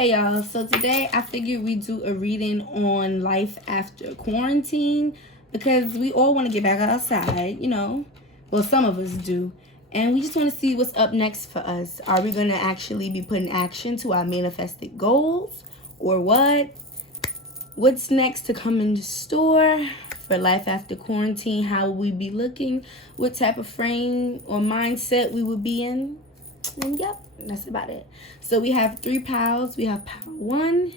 Hey y'all, so today I figured we'd do a reading on life after quarantine because we all want to get back outside, Well, some of us do. And we just want to see what's up next for us. Are we going to actually be putting action to our manifested goals or what? What's next to come in the store for life after quarantine? How will we be looking? What type of frame or mindset we would be in? And yep, that's about it. So we have 3 piles. We have pile 1.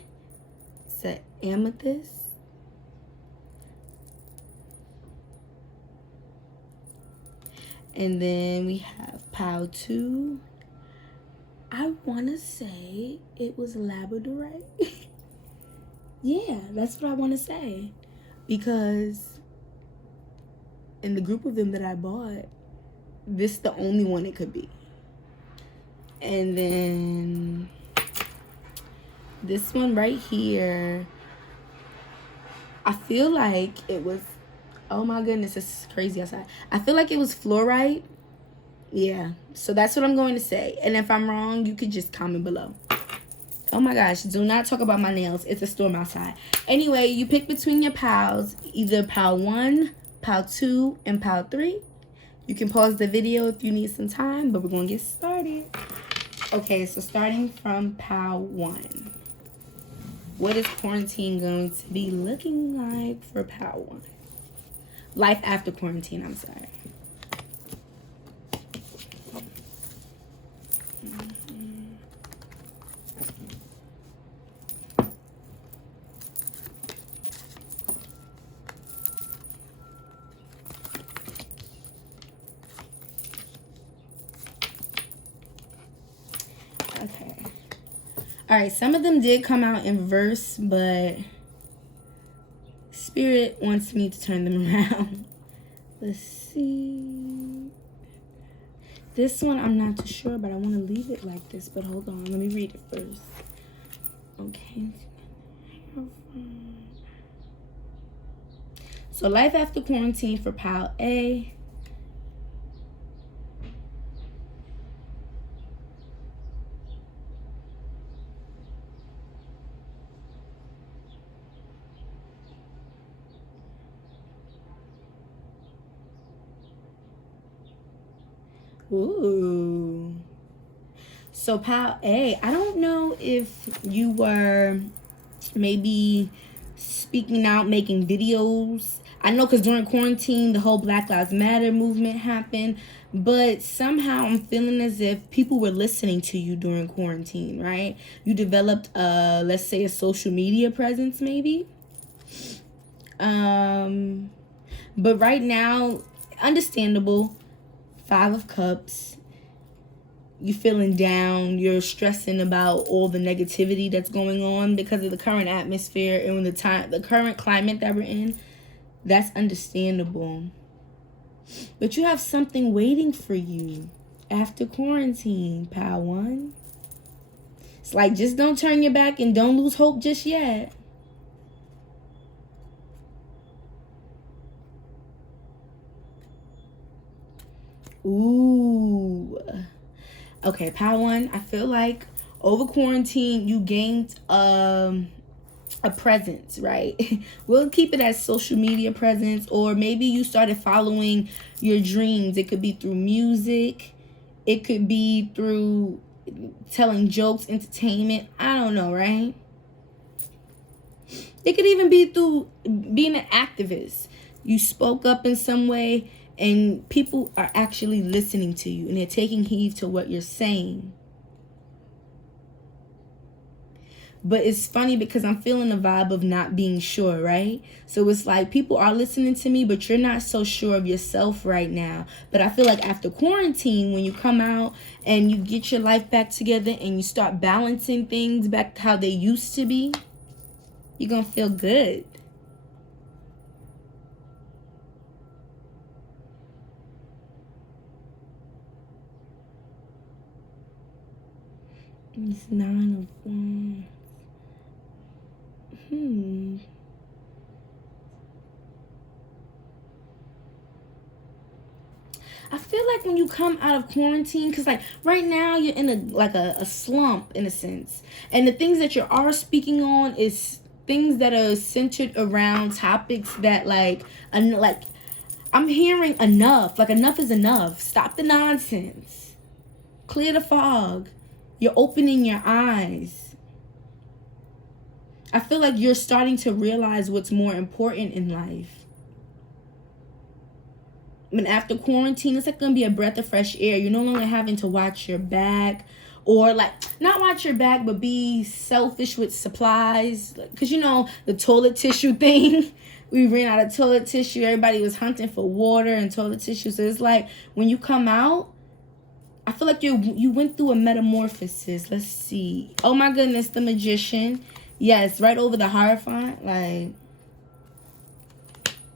It's an amethyst. And then we have pile 2. I want to say it was labradorite. Yeah, that's what I want to say. Because in the group of them that I bought, this is the only one it could be. And then this one right here, I feel like it was, oh my goodness, it's crazy outside. I feel like it was fluorite. Yeah, so that's what I'm going to say. And if I'm wrong, you could just comment below. Oh my gosh, do not talk about my nails. It's a storm outside. Anyway, you pick between your piles, either pile 1, pile 2, and pile 3. You can pause the video if you need some time, but we're going to get started. Okay, so starting from pile 1. What is quarantine going to be looking like for pile 1? Life after quarantine, I'm sorry. Okay. All right, some of them did come out in verse, but Spirit wants me to turn them around. Let's see. This one I'm not too sure, but I want to leave it like this. But hold on, let me read it first. Okay. So life after quarantine for pile A. Ooh. So pile A, I don't know if you were maybe speaking out, making videos. I know because during quarantine, the whole Black Lives Matter movement happened. But somehow I'm feeling as if people were listening to you during quarantine, right? You developed, let's say, a social media presence maybe. But right now, understandable. 5 of Cups. You feeling down, you're stressing about all the negativity that's going on because of the current atmosphere and the current climate that we're in. That's understandable. But you have something waiting for you after quarantine, pile 1. It's like, just don't turn your back and don't lose hope just yet. Ooh. Okay, pile 1, I feel like over quarantine, you gained a presence, right? We'll keep it as social media presence, or maybe you started following your dreams. It could be through music. It could be through telling jokes, entertainment. I don't know, right? It could even be through being an activist. You spoke up in some way, and people are actually listening to you, and they're taking heed to what you're saying. But it's funny because I'm feeling the vibe of not being sure, right? So it's like people are listening to me, but you're not so sure of yourself right now. But I feel like after quarantine, when you come out and you get your life back together and you start balancing things back to how they used to be, you're going to feel good. It's 9 of Wands. I feel like when you come out of quarantine, because like right now you're in a slump in a sense, and the things that you are speaking on is things that are centered around topics that like I'm hearing enough. Like enough is enough. Stop the nonsense. Clear the fog. You're opening your eyes. I feel like you're starting to realize what's more important in life. I mean, after quarantine, it's like gonna be a breath of fresh air. You're no longer having to watch your back, or like not watch your back, but be selfish with supplies. Because you know the toilet tissue thing. We ran out of toilet tissue. Everybody was hunting for water and toilet tissue. So it's like when you come out, I feel like you went through a metamorphosis. Let's see. Oh my goodness, the Magician. Yes, right over the Hierophant. Like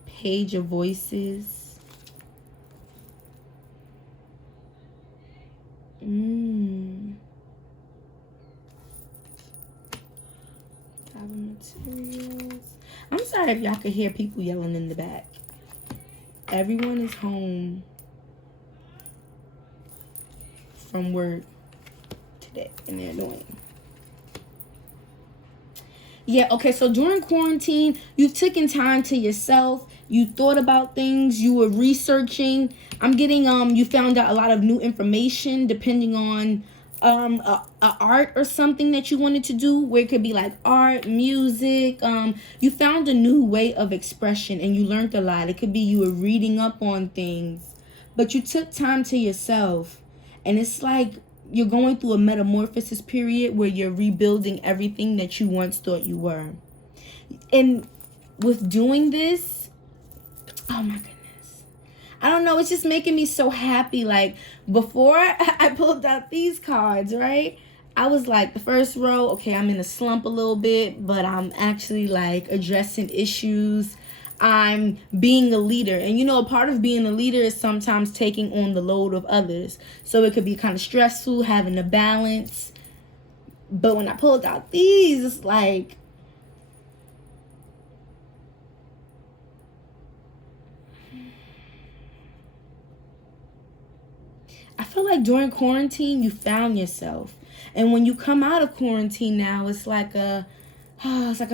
Page of Voices. Materials. I'm sorry if y'all could hear people yelling in the back. Everyone is home from work today and they're annoying. Yeah, okay, so during quarantine, you've taken time to yourself. You thought about things. You were researching. I'm getting, you found out a lot of new information depending on a art or something that you wanted to do, where it could be like art, music. You found a new way of expression and you learned a lot. It could be you were reading up on things, but you took time to yourself. And it's like you're going through a metamorphosis period where you're rebuilding everything that you once thought you were. And with doing this, oh my goodness, I don't know, it's just making me so happy. Like before I pulled out these cards, right? I was like, the first row, okay, I'm in a slump a little bit, but I'm actually like addressing issues. I'm being a leader. And you know, a part of being a leader is sometimes taking on the load of others. So it could be kind of stressful, having to balance. But when I pulled out these, it's like, I feel like during quarantine, you found yourself. And when you come out of quarantine now, it's like a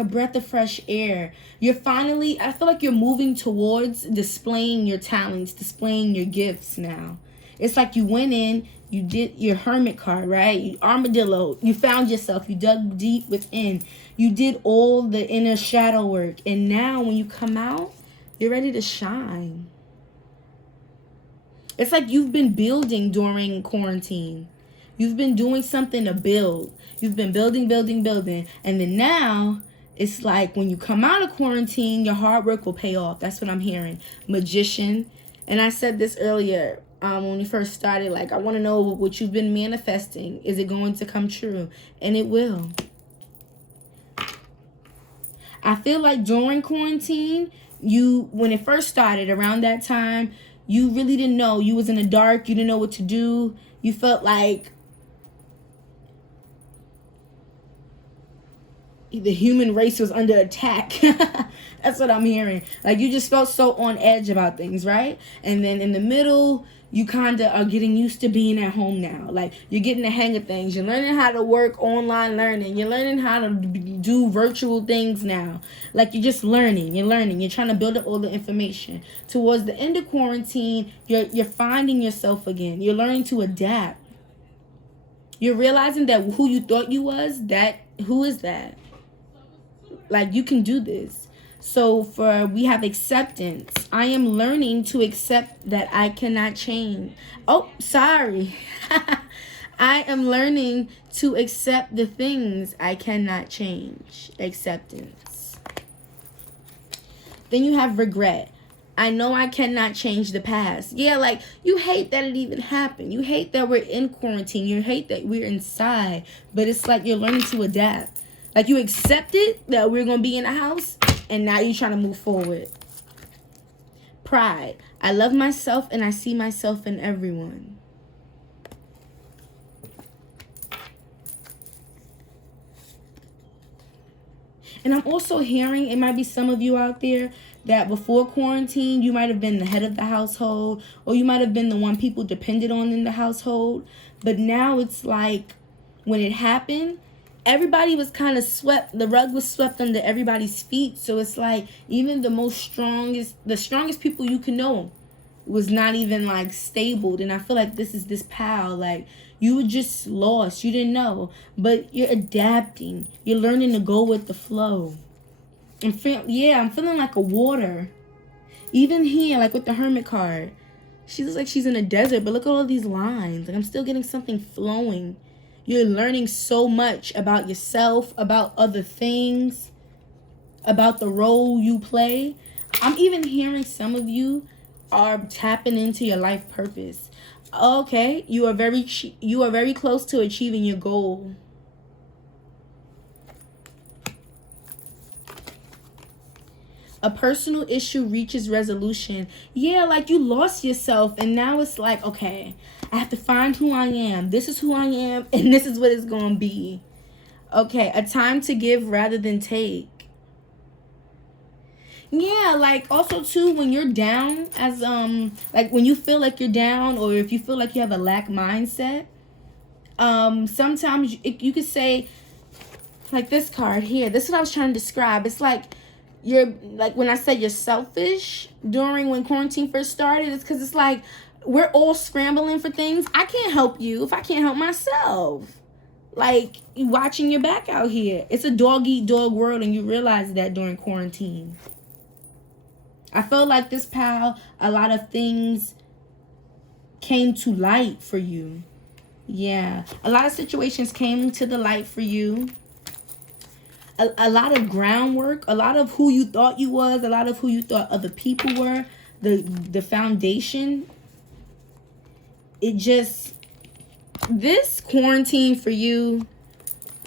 breath of fresh air. You're finally, I feel like you're moving towards displaying your talents, displaying your gifts now. It's like you went in, you did your hermit card, right? You armadillo, you found yourself, you dug deep within. You did all the inner shadow work. And now when you come out, you're ready to shine. It's like you've been building during quarantine. You've been doing something to build. You've been building. And then now, it's like when you come out of quarantine, your hard work will pay off. That's what I'm hearing. Magician. And I said this earlier when we first started. Like, I want to know what you've been manifesting. Is it going to come true? And it will. I feel like during quarantine, when it first started, around that time, you really didn't know. You was in the dark. You didn't know what to do. You felt like the human race was under attack. That's what I'm hearing. Like, you just felt so on edge about things, right? And then in the middle, you kind of are getting used to being at home now. Like, you're getting the hang of things. You're learning how to work online learning. You're learning how to do virtual things now. Like, you're just learning. You're learning. You're trying to build up all the information. Towards the end of quarantine, you're finding yourself again. You're learning to adapt. You're realizing that who you thought you was, who is that? Like, you can do this. So we have acceptance. I am learning to accept that I cannot change. Oh, sorry. I am learning to accept the things I cannot change. Acceptance. Then you have regret. I know I cannot change the past. Yeah, like, you hate that it even happened. You hate that we're in quarantine. You hate that we're inside. But it's like you're learning to adapt. Like, you accepted that we're going to be in a house, and now you're trying to move forward. Pride. I love myself, and I see myself in everyone. And I'm also hearing, it might be some of you out there, that before quarantine, you might have been the head of the household, or you might have been the one people depended on in the household. But now it's like, when it happened, everybody was kind of swept, the rug was swept under everybody's feet. So it's like, even the strongest people you can know was not even like stable. And I feel like this pal, like, you were just lost, you didn't know, but you're adapting, you're learning to go with the flow. I'm feeling like a water. Even here, like with the Hermit card, she looks like she's in a desert, but look at all these lines. Like, I'm still getting something flowing. You're learning so much about yourself, about other things, about the role you play. I'm even hearing some of you are tapping into your life purpose. Okay, you are very close to achieving your goal. A personal issue reaches resolution. Yeah, like you lost yourself, and now it's like, okay, I have to find who I am. This is who I am, and this is what it's going to be. Okay, a time to give rather than take. Yeah, like also too, when you're down, as like when you feel like you're down, or if you feel like you have a lack mindset, sometimes you could say, like this card here, this is what I was trying to describe. It's like, you're like, when I said you're selfish during when quarantine first started, it's because it's like, we're all scrambling for things. I can't help you if I can't help myself. Like, you watching your back out here. It's a dog eat dog world, and you realize that during quarantine. I felt like this pal, a lot of things came to light for you. Yeah, a lot of situations came to the light for you. A lot of groundwork, a lot of who you thought you was, a lot of who you thought other people were, the foundation. It just, this quarantine for you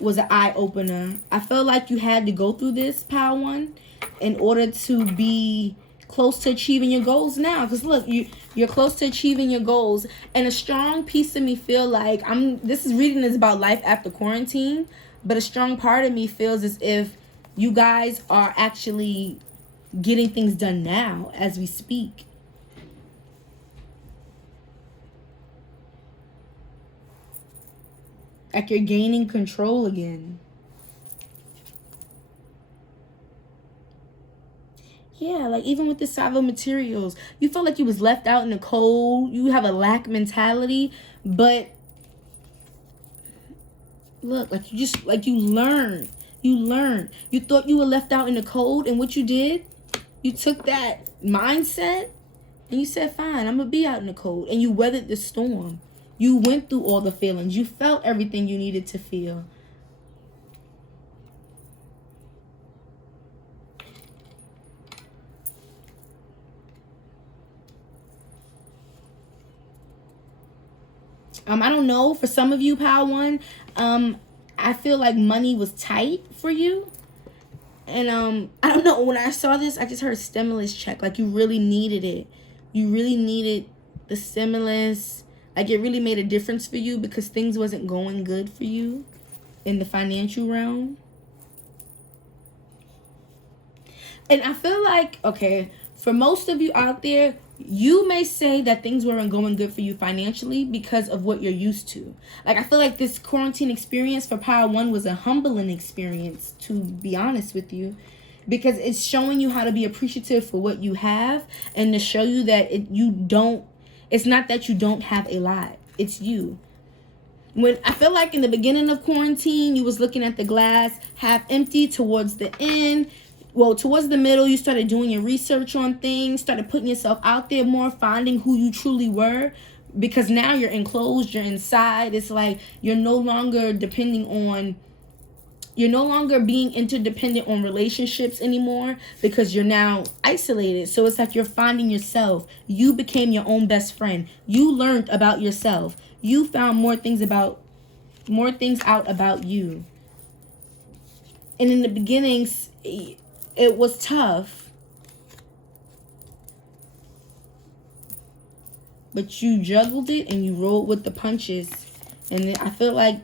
was an eye-opener. I felt like you had to go through this, pal one, in order to be close to achieving your goals now. Because look, you're close to achieving your goals. And a strong piece of me feel like, this is reading is about life after quarantine, but a strong part of me feels as if you guys are actually getting things done now as we speak. Like you're gaining control again. Yeah, like even with the Savo materials, you felt like you was left out in the cold. You have a lack mentality, but look, like you learned. You thought you were left out in the cold, and what you did, you took that mindset and you said, fine, I'm gonna be out in the cold. And you weathered the storm. You went through all the feelings. You felt everything you needed to feel. I don't know, for some of you, pal one, I feel like money was tight for you. And I don't know, when I saw this, I just heard stimulus check. Like you really needed it. You really needed the stimulus. Like it really made a difference for you because things wasn't going good for you in the financial realm. And I feel like, okay, for most of you out there, you may say that things weren't going good for you financially because of what you're used to. Like, I feel like this quarantine experience for Power One was a humbling experience, to be honest with you, because it's showing you how to be appreciative for what you have and to show you that it's not that you don't have a lot. It's you. When I feel like in the beginning of quarantine, you was looking at the glass half empty. Towards the end, towards the middle, you started doing your research on things, started putting yourself out there more, finding who you truly were. Because now you're enclosed, you're inside. It's like you're no longer being interdependent on relationships anymore because you're now isolated. So it's like you're finding yourself. You became your own best friend. You learned about yourself. You found more things out about you. And in the beginnings, it was tough. But you juggled it and you rolled with the punches. And I feel like,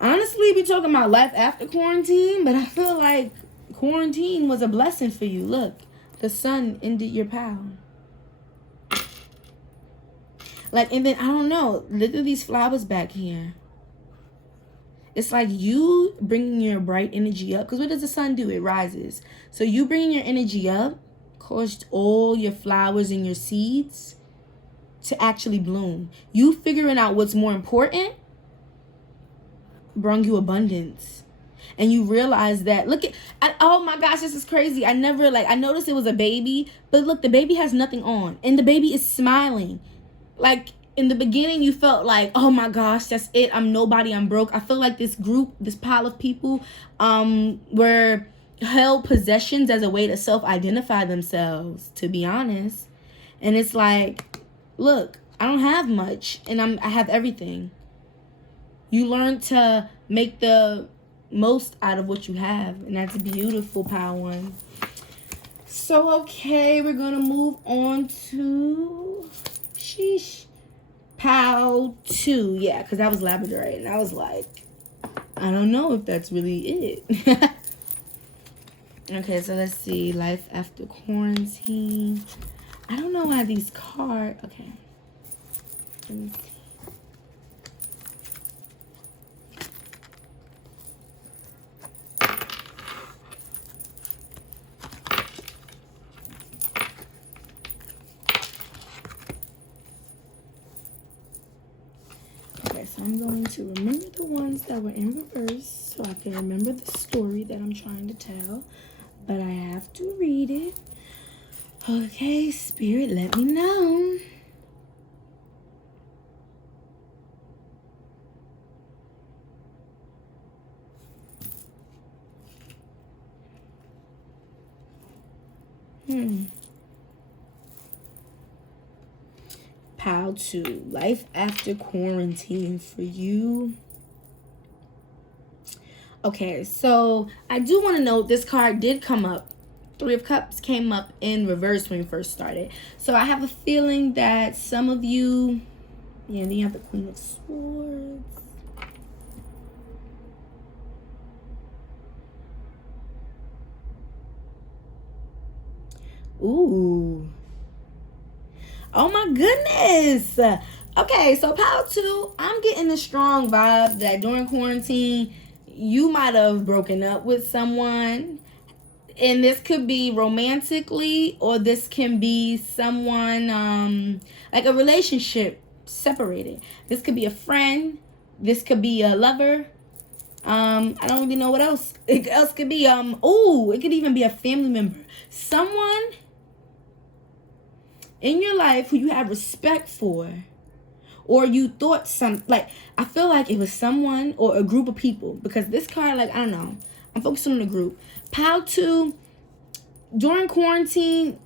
honestly, we talking about life after quarantine, but I feel like quarantine was a blessing for you. Look, The sun ended your power. Like, and then, I don't know. Look at these flowers back here. It's like you bringing your bright energy up. Because what does the sun do? It rises. So you bringing your energy up caused all your flowers and your seeds to actually bloom. You figuring out what's more important brought you abundance. And you realize that, look at, oh my gosh, this is crazy. I noticed it was a baby. But look, the baby has nothing on. And the baby is smiling. Like, in the beginning, you felt like, oh my gosh, that's it. I'm nobody. I'm broke. I feel like this group, this pile of people, were held possessions as a way to self-identify themselves, to be honest. And it's like, look, I don't have much, and I have everything. You learn to make the most out of what you have, and that's beautiful, Pile 1. So, okay, we're going to move on to... Sheesh. Pile 2. Yeah, because that was Labradorite. And I was like, I don't know if that's really it. Okay, so let's see. Life after quarantine. I don't know why these cards... Okay. Let me see. So I'm going to remember the ones that were in reverse so I can remember the story that I'm trying to tell. But I have to read it. Okay, Spirit, let me know. Pile 2, life after quarantine for you. Okay, so I do want to note this card did come up. 3 of Cups came up in reverse when we first started. So I have a feeling that some of you... Yeah, then you have the Queen of Swords. Ooh. Oh my goodness. Okay, so Pile 2, I'm getting a strong vibe that during quarantine, you might have broken up with someone. And this could be romantically, or this can be someone, like a relationship separated. This could be a friend. This could be a lover. I don't really know what else. It else could be, it could even be a family member. Someone in your life who you have respect for, or you thought I feel like it was someone or a group of people, because this card, like, I don't know, I'm focusing on the group. Pile 2, during quarantine,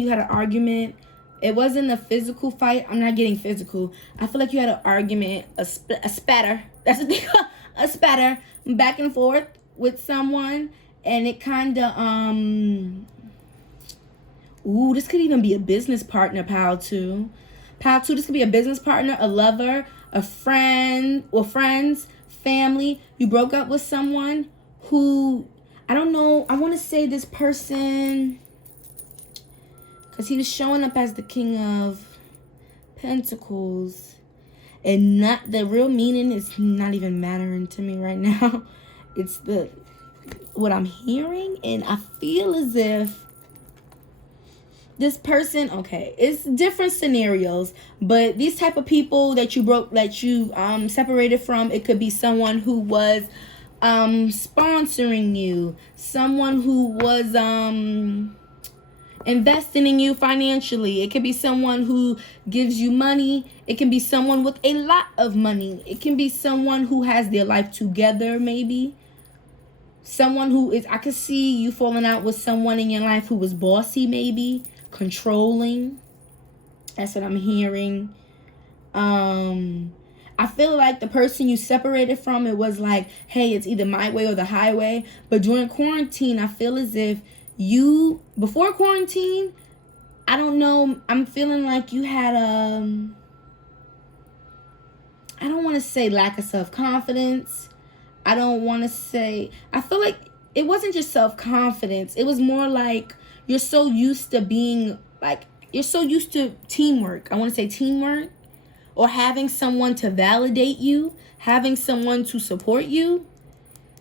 you had an argument. It wasn't a physical fight. I'm not getting physical. I feel like you had an argument, a spatter. That's a thing. A spatter back and forth with someone. And it kind of, this could even be a business partner, Pile 2. Pile 2, this could be a business partner, a lover, a friend, or friends, family. You broke up with someone who, I don't know, I want to say this person... Because he was showing up as the King of Pentacles. And not the real meaning is not even mattering to me right now. It's what I'm hearing. And I feel as if this person, okay, it's different scenarios. But these type of people that you separated from, it could be someone who was sponsoring you. Someone who was... investing in you financially. It could be someone who gives you money. It can be someone with a lot of money. It can be someone who has their life together, maybe. Someone who is... I could see you falling out with someone in your life who was bossy, maybe. Controlling. That's what I'm hearing. I feel like the person you separated from, it was like, hey, it's either my way or the highway. But during quarantine, I feel as if before quarantine, I don't know, I'm feeling like you had I don't want to say lack of self-confidence. I don't want to say, I feel like it wasn't just self-confidence. It was more like you're so used to being like, you're so used to teamwork. I want to say teamwork, or having someone to validate you, having someone to support you,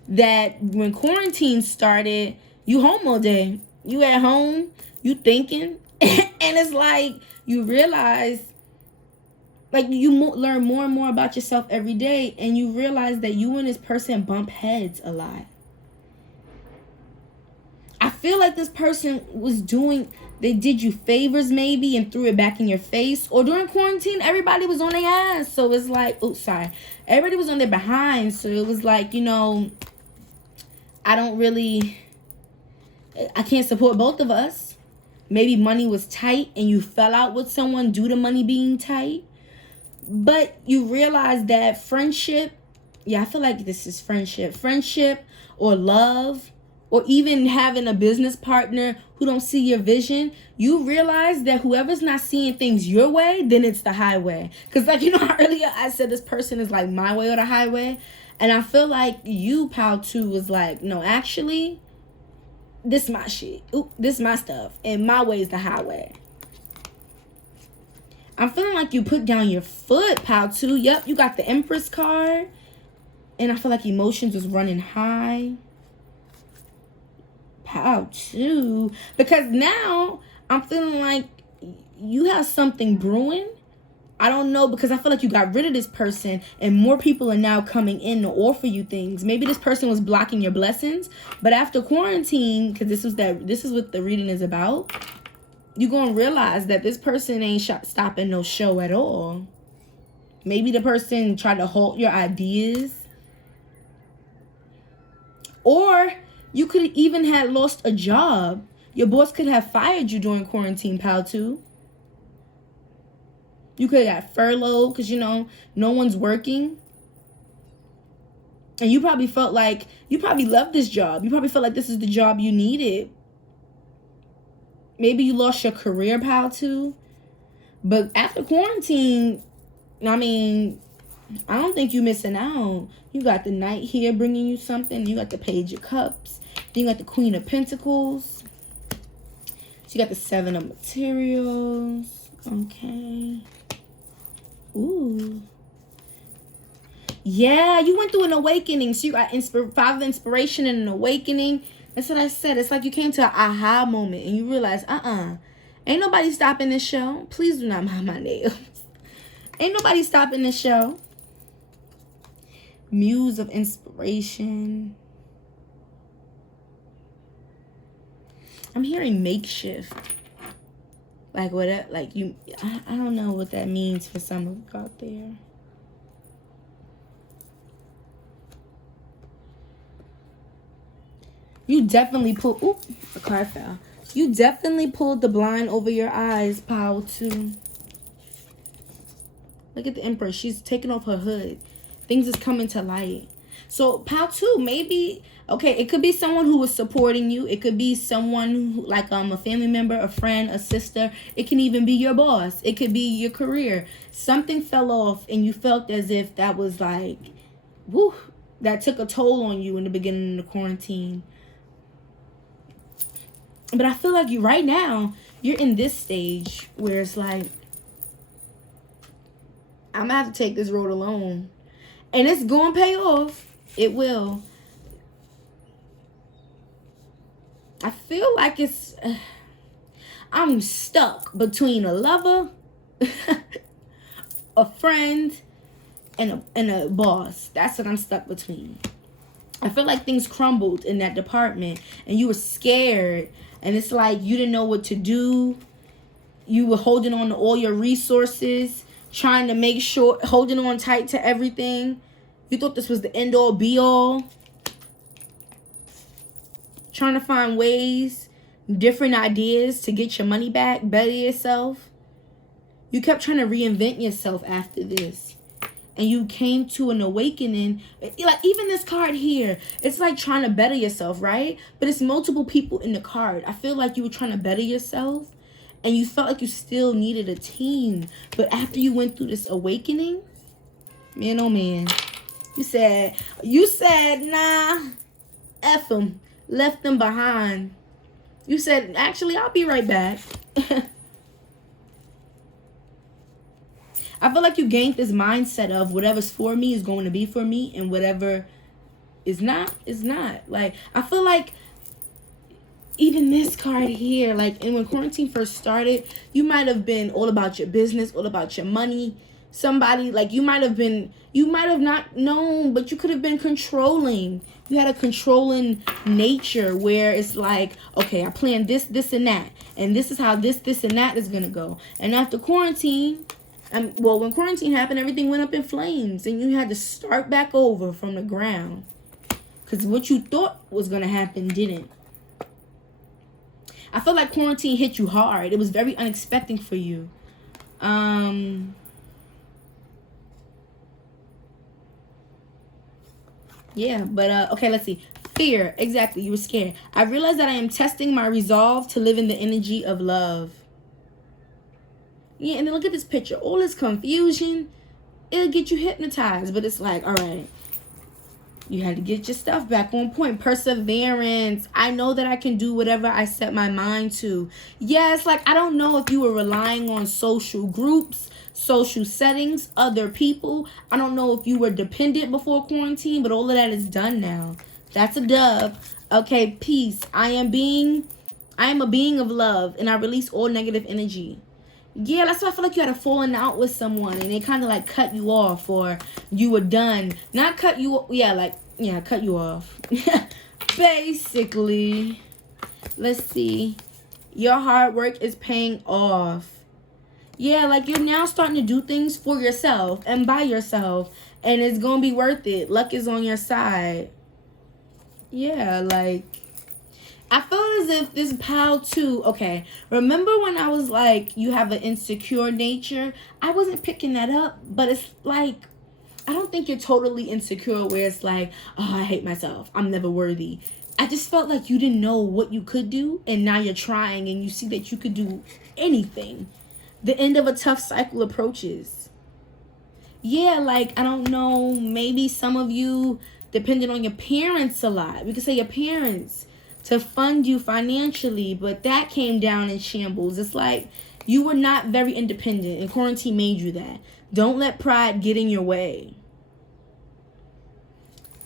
that when quarantine started, you home all day. You at home, you thinking, and it's like you realize, like you learn more and more about yourself every day, and you realize that you and this person bump heads a lot. I feel like this person was doing, they did you favors maybe and threw it back in your face. Or during quarantine, everybody was on their ass. So it's like, oops, sorry. Everybody was on their behind. So it was like, you know, I can't support both of us. Maybe money was tight and you fell out with someone due to money being tight. But you realize that friendship, I feel like this is friendship or love, or even having a business partner who don't see your vision, you realize that whoever's not seeing things your way, then it's the highway. Because like, you know, earlier I said this person is like my way or the highway. And I feel like you, pal, too, was like, no, actually, this my shit. Ooh, this my stuff. And my way is the highway. I'm feeling like you put down your foot, pal, too. Yep, you got the Empress card. And I feel like emotions was running high. Pal, too. Because now I'm feeling like you have something brewing. I don't know, because I feel like you got rid of this person and more people are now coming in to offer you things. Maybe this person was blocking your blessings, but after quarantine, because this is what the reading is about, you're going to realize that this person ain't stopping no show at all. Maybe the person tried to halt your ideas. Or you could even have lost a job. Your boss could have fired you during quarantine, pal, too. You could have got furloughed because, you know, no one's working. And you probably felt like, you probably loved this job. You probably felt like this is the job you needed. Maybe you lost your career, pal, too. But after quarantine, I mean, I don't think you're missing out. You got the Knight here bringing you something. You got the Page of Cups. Then you got the Queen of Pentacles. So you got the Seven of Materials. Okay. Ooh. Yeah, you went through an awakening. So you got Five of Inspiration and an awakening. That's what I said. It's like you came to an aha moment and you realize, ain't nobody stopping this show. Please do not mind my nails. Ain't nobody stopping this show. Muse of Inspiration. I'm hearing makeshift. Like what? Like you? I don't know what that means for some of you out there. You definitely pulled. Oop, a card fell. You definitely pulled the blind over your eyes, pal, too. Look at the Empress. She's taking off her hood. Things is coming to light. So, pal, too, maybe, okay, it could be someone who was supporting you. It could be someone who, like a family member, a friend, a sister. It can even be your boss. It could be your career. Something fell off and you felt as if that was like, whoo, that took a toll on you in the beginning of the quarantine. But I feel like right now, you're in this stage where it's like, I'm going to have to take this road alone. And it's going to pay off. It will. I feel like it's... I'm stuck between a lover, a friend, and a boss. That's what I'm stuck between. I feel like things crumbled in that department. And you were scared. And it's like you didn't know what to do. You were holding on to all your resources, trying to make sure, holding on tight to everything. You thought this was the end all be all. Trying to find ways, different ideas to get your money back, better yourself. You kept trying to reinvent yourself after this. And you came to an awakening. Like, even this card here, it's like trying to better yourself, right? But it's multiple people in the card. I feel like you were trying to better yourself. And you felt like you still needed a team. But after you went through this awakening, Man, oh man. You said, nah, F them. Left them behind. You said, actually, I'll be right back. I feel like you gained this mindset of whatever's for me is going to be for me, and whatever is not, is not. Like, I feel like even this card here, like, and when quarantine first started, you might have been all about your business, all about your money. Somebody, like, you might have not known, but you could have been controlling. You had a controlling nature where it's like, okay, I planned this, this, and that. And this is how this, and that is going to go. And after quarantine, when quarantine happened, everything went up in flames. And you had to start back over from the ground. Because what you thought was going to happen didn't. I feel like quarantine hit you hard. It was very unexpected for you. Yeah, but okay, let's see. Fear. Exactly. You were scared. I realized that I am testing my resolve to live in the energy of love. Yeah, and then look at this picture. All this confusion, it'll get you hypnotized. But it's like, all right, you had to get your stuff back on point. Perseverance. I know that I can do whatever I set my mind to. Yes, like, I don't know if you were relying on social groups, social settings, other people. I don't know if you were dependent before quarantine, but all of that is done now. That's a dub. Okay, peace. I am a being of love, and I release all negative energy. Yeah, that's why I feel like you had a falling out with someone and they kind of like cut you off, or you were done. Not cut you, cut you off. Basically, let's see. Your hard work is paying off. Yeah, like you're now starting to do things for yourself and by yourself, and it's going to be worth it. Luck is on your side. Yeah, like, I feel as if this pile too, okay, remember when I was like, you have an insecure nature? I wasn't picking that up, but it's like, I don't think you're totally insecure where it's like, oh, I hate myself, I'm never worthy. I just felt like you didn't know what you could do, and now you're trying and you see that you could do anything. The end of a tough cycle approaches. Yeah, like, I don't know, maybe some of you depended on your parents a lot. We could say your parents to fund you financially, but that came down in shambles. It's like you were not very independent, and quarantine made you that. Don't let pride get in your way.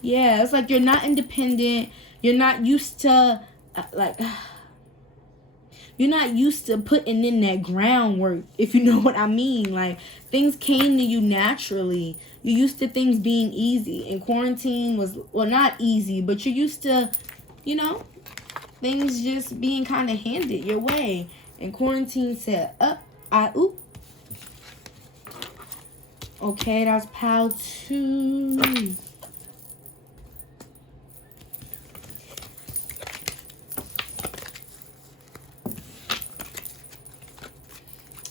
Yeah, it's like you're not independent. You're not used to, you're not used to putting in that groundwork, if you know what I mean. Like, things came to you naturally. You're used to things being easy, and quarantine was, well, not easy, but you're used to, you know, things just being kind of handed your way. And quarantine said, oop. Okay, that was pile 2.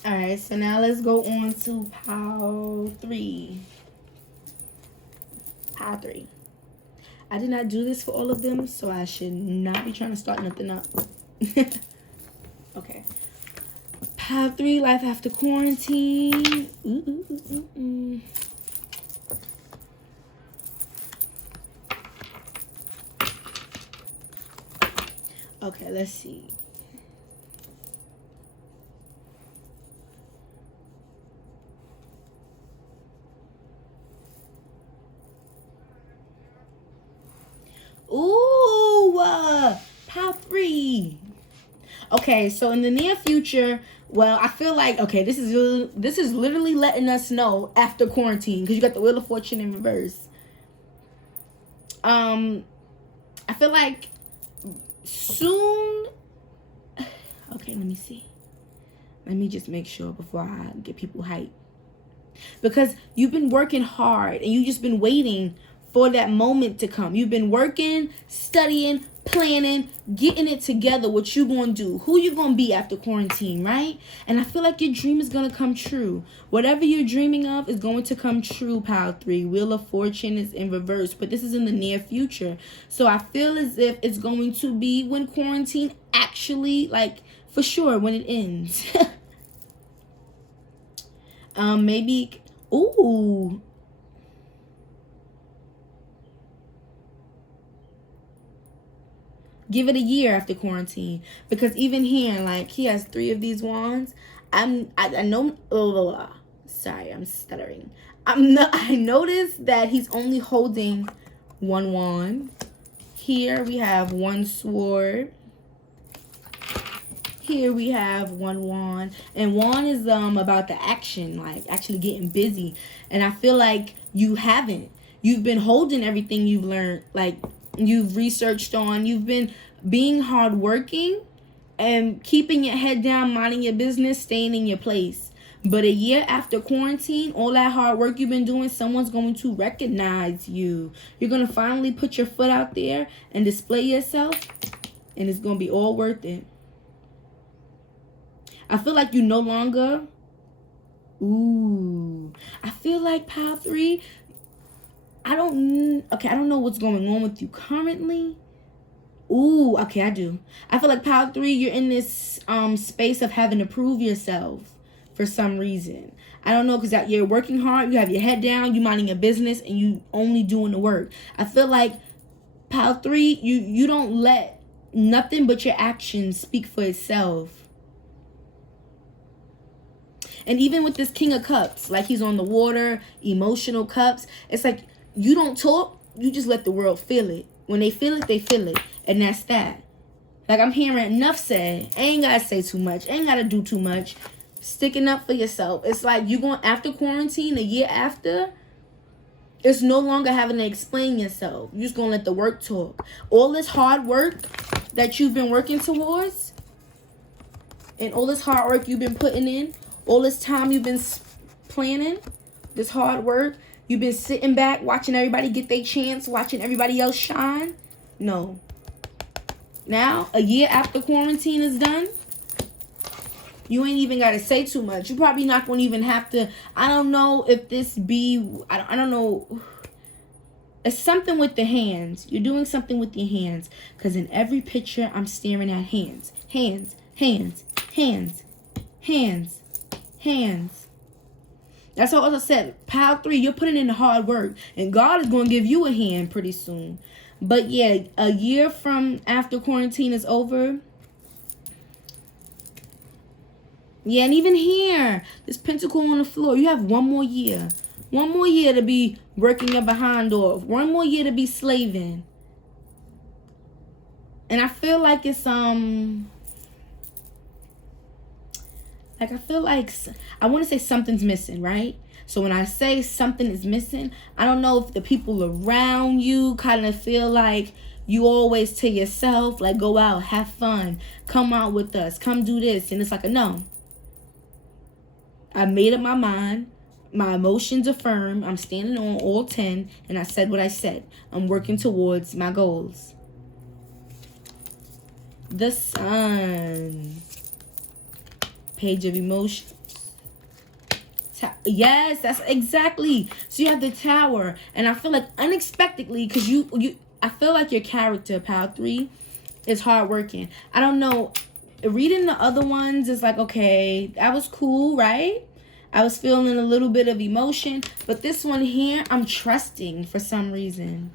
Alright, so now let's go on to pile 3. Pile 3. I did not do this for all of them, so I should not be trying to start nothing up. Okay. Pile 3, life after quarantine. Okay, let's see. Ooh, pile 3. Okay, so in the near future, well, I feel like, okay, this is literally letting us know after quarantine, because you got the Wheel of Fortune in reverse. I feel like soon. Okay, let me see. Let me just make sure before I get people hyped. Because you've been working hard and you've just been waiting for that moment to come. You've been working, studying, planning, getting it together, what you gonna do, who you gonna be after quarantine, right? And I feel like your dream is gonna come true. Whatever you're dreaming of is going to come true, pile 3. Wheel of Fortune is in reverse, but this is in the near future. So I feel as if it's going to be when quarantine actually, like, for sure, when it ends. Maybe, ooh, Give it a year after quarantine. Because even here, like, he has 3 of these wands. I know, sorry, I'm stuttering. I noticed that he's only holding 1 wand. Here we have 1 sword. Here we have 1 wand. And wand is about the action, like actually getting busy. And I feel like you haven't. You've been holding everything you've learned, like you've researched on. You've been being hardworking and keeping your head down, minding your business, staying in your place. But a year after quarantine, all that hard work you've been doing, someone's going to recognize you. You're going to finally put your foot out there and display yourself, and it's going to be all worth it. I feel like you no longer... I feel like Pile 3... I don't know what's going on with you currently. Okay, I do. I feel like Pile 3, you're in this space of having to prove yourself for some reason. I don't know, because you're working hard, you have your head down, you minding your business, and you only doing the work. I feel like Pile 3, you don't let nothing but your actions speak for itself. And even with this King of Cups, like he's on the water, emotional cups, it's like you don't talk, you just let the world feel it. When they feel it, they feel it. And that's that. Like, I'm hearing enough said. Ain't got to say too much. Ain't got to do too much. Sticking up for yourself. It's like you going after quarantine, a year after, it's no longer having to explain yourself. You're just going to let the work talk. All this hard work that you've been working towards, and all this hard work you've been putting in, all this time you've been planning, this hard work, you've been sitting back, watching everybody get their chance, watching everybody else shine. No. Now, a year after quarantine is done, you ain't even got to say too much. You probably not going to even have to, I don't know if this be, I don't know. It's something with the hands. You're doing something with your hands. Because in every picture, I'm staring at hands. Hands, hands, hands, hands, hands. That's all I said. Pile 3, you're putting in the hard work. And God is going to give you a hand pretty soon. But yeah, a year from after quarantine is over. Yeah, and even here, this pentacle on the floor, you have 1 more year. 1 more year to be working your behind off. 1 more year to be slaving. And I feel like it's, I feel like, I want to say something's missing, right? So when I say something is missing, I don't know if the people around you kind of feel like you always to yourself, like, go out, have fun, come out with us, come do this. And it's like a no. I made up my mind. My emotions are firm. I'm standing on all 10. And I said what I said. I'm working towards my goals. The Sun. Page of Emotions. Yes, that's exactly. So you have the Tower. And I feel like unexpectedly, because I feel like your character, Pile 3, is hardworking. I don't know. Reading the other ones is like, okay, that was cool, right? I was feeling a little bit of emotion. But this one here, I'm trusting for some reason.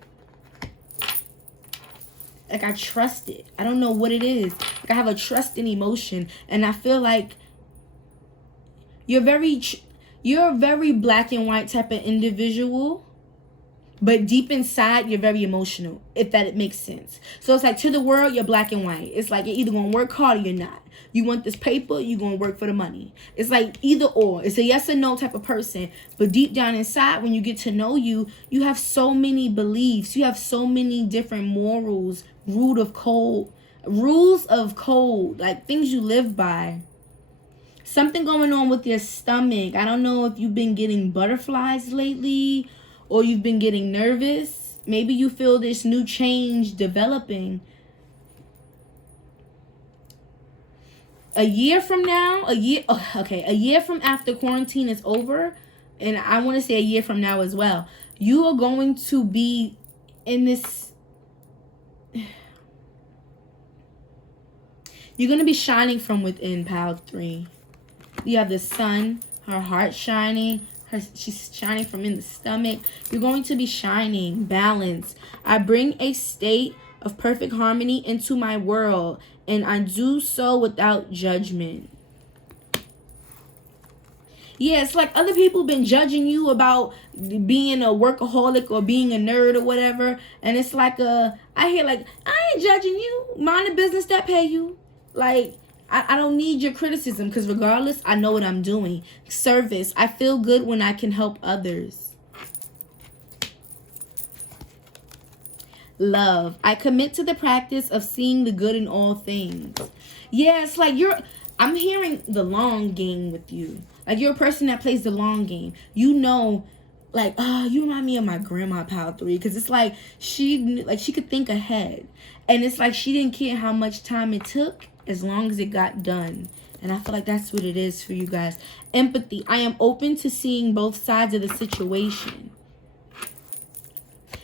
Like, I trust it. I don't know what it is. Like, I have a trust in emotion. And I feel like you're a very black and white type of individual. But deep inside, you're very emotional, if that makes sense. So it's like, to the world, you're black and white. It's like you're either going to work hard or you're not. You want this paper, you're going to work for the money. It's like either or. It's a yes or no type of person. But deep down inside, when you get to know you, you have so many beliefs. You have so many different morals, rules of code, like things you live by. Something going on with your stomach. I don't know if you've been getting butterflies lately, or you've been getting nervous. Maybe you feel this new change developing. A year from now, a year from after quarantine is over, and I want to say a year from now as well, you are going to be in this, you're going to be shining from within, Pile 3. You have the Sun, her heart shining. She's shining from in the stomach. You're going to be shining, balance. I bring a state of perfect harmony into my world, and I do so without judgment. Yeah, it's like other people been judging you about being a workaholic or being a nerd or whatever. And it's like, I hear like, I ain't judging you. Mind the business that pay you. Like, I don't need your criticism, because regardless, I know what I'm doing. Service. I feel good when I can help others. Love. I commit to the practice of seeing the good in all things. Yeah, it's like I'm hearing the long game with you. Like, you're a person that plays the long game. You know, like, you remind me of my grandma, Power 3. Because it's like she could think ahead. And it's like she didn't care how much time it took as long as it got done. And I feel like that's what it is for you guys. Empathy. I am open to seeing both sides of the situation.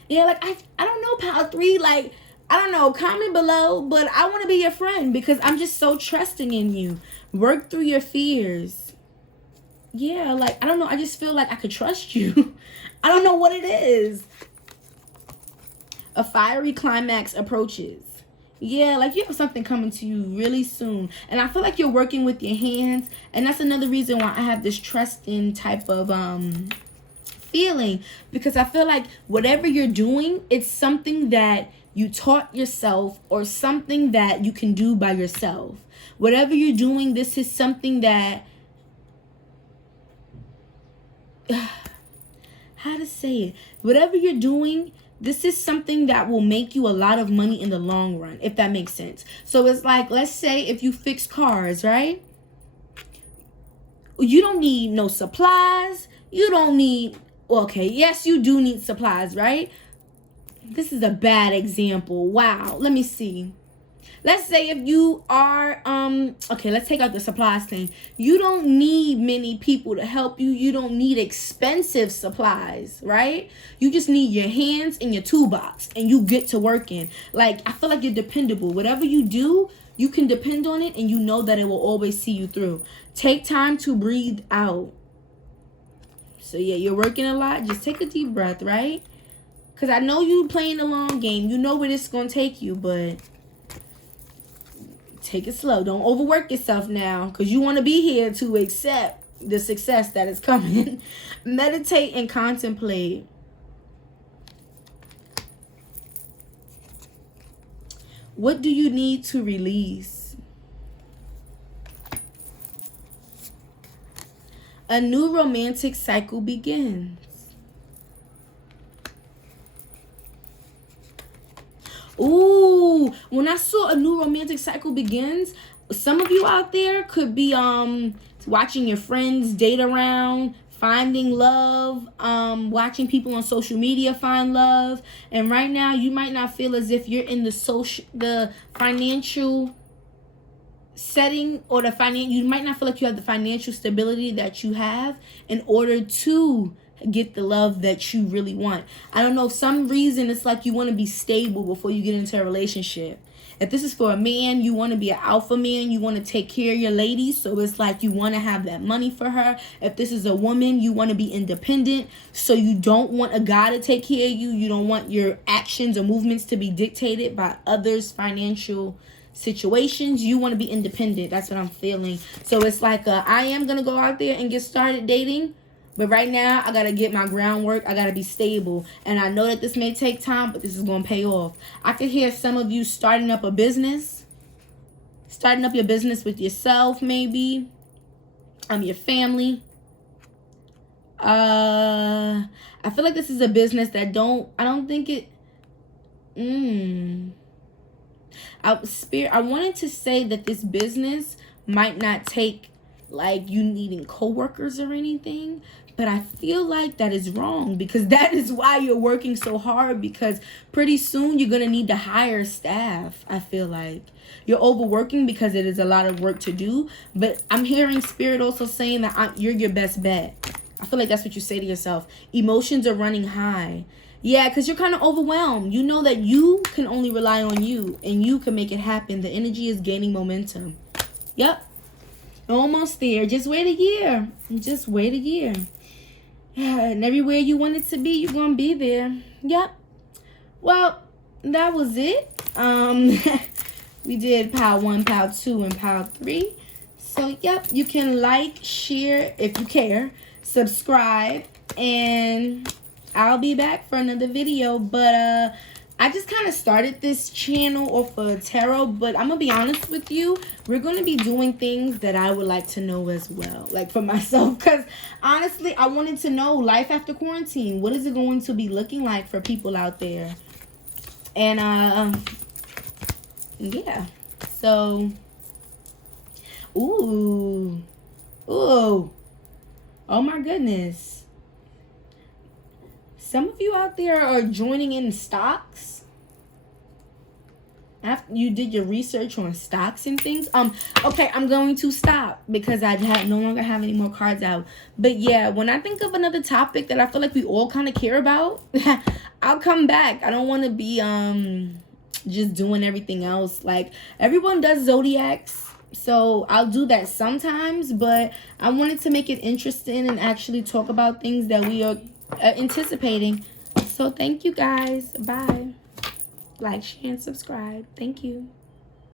Yeah, like, I don't know, Power 3. Like, I don't know. Comment below. But I want to be your friend because I'm just so trusting in you. Work through your fears. Yeah, like, I don't know. I just feel like I could trust you. I don't know what it is. A fiery climax approaches. Yeah, like, you have something coming to you really soon. And I feel like you're working with your hands. And that's another reason why I have this trusting type of feeling. Because I feel like whatever you're doing, it's something that you taught yourself or something that you can do by yourself. Whatever you're doing, this is something that... how to say it? Whatever you're doing, this is something that will make you a lot of money in the long run, if that makes sense. So it's like, let's say if you fix cars, right? You don't need no supplies. You don't need... okay, yes, you do need supplies, right? This is a bad example. Wow. Let me see. Let's say if you are, okay, let's take out the supplies thing. You don't need many people to help you. You don't need expensive supplies, right? You just need your hands and your toolbox, and you get to working. Like, I feel like you're dependable. Whatever you do, you can depend on it, and you know that it will always see you through. Take time to breathe out. So, yeah, you're working a lot. Just take a deep breath, right? Because I know you playing the long game. You know where this is going to take you, but... take it slow. Don't overwork yourself now, because you want to be here to accept the success that is coming. Meditate and contemplate. What do you need to release? A new romantic cycle begins. Ooh, when I saw a new romantic cycle begins, some of you out there could be watching your friends date around, finding love, watching people on social media find love. And right now you might not feel as if you're in the financial setting, or you might not feel like you have the financial stability that you have in order to get the love that you really want. I don't know, some reason it's like you want to be stable before you get into a relationship. If this is for a man, you want to be an alpha man. You want to take care of your lady. So it's like you want to have that money for her. If this is a woman, you want to be independent. So you don't want a guy to take care of you. You don't want your actions or movements to be dictated by others' financial situations. You want to be independent. That's what I'm feeling. So it's like I am going to go out there and get started dating. But right now, I got to get my groundwork. I got to be stable. And I know that this may take time, but this is going to pay off. I could hear some of you starting up a business. Starting up your business with yourself, maybe. Your family. I feel like this is a business that I don't think it... I wanted to say that this business might not take, like, you needing co-workers or anything. But I feel like that is wrong, because that is why you're working so hard, because pretty soon you're going to need to hire staff. I feel like you're overworking because it is a lot of work to do. But I'm hearing Spirit also saying that you're your best bet. I feel like that's what you say to yourself. Emotions are running high. Yeah, because you're kind of overwhelmed. You know that you can only rely on you, and you can make it happen. The energy is gaining momentum. Yep. Almost there. Just wait a year. Just wait a year. And everywhere you want it to be, you're going to be there. Yep. Well, that was it. We did pile 1, pile 2, and pile 3. So, yep, you can like, share if you care, subscribe, and I'll be back for another video. But I just kind of started this channel off of tarot, but I'm gonna be honest with you, we're gonna be doing things that I would like to know as well, like for myself, because honestly, I wanted to know life after quarantine. What is it going to be looking like for people out there? And yeah, so ooh, oh my goodness. Some of you out there are joining in stocks. After you did your research on stocks and things. Okay, I'm going to stop because I no longer have any more cards out. But yeah, when I think of another topic that I feel like we all kind of care about, I'll come back. I don't want to be just doing everything else. Like, everyone does zodiacs, so I'll do that sometimes, but I wanted to make it interesting and actually talk about things that we are anticipating. So thank you guys. Bye. Like, share, and subscribe. Thank you.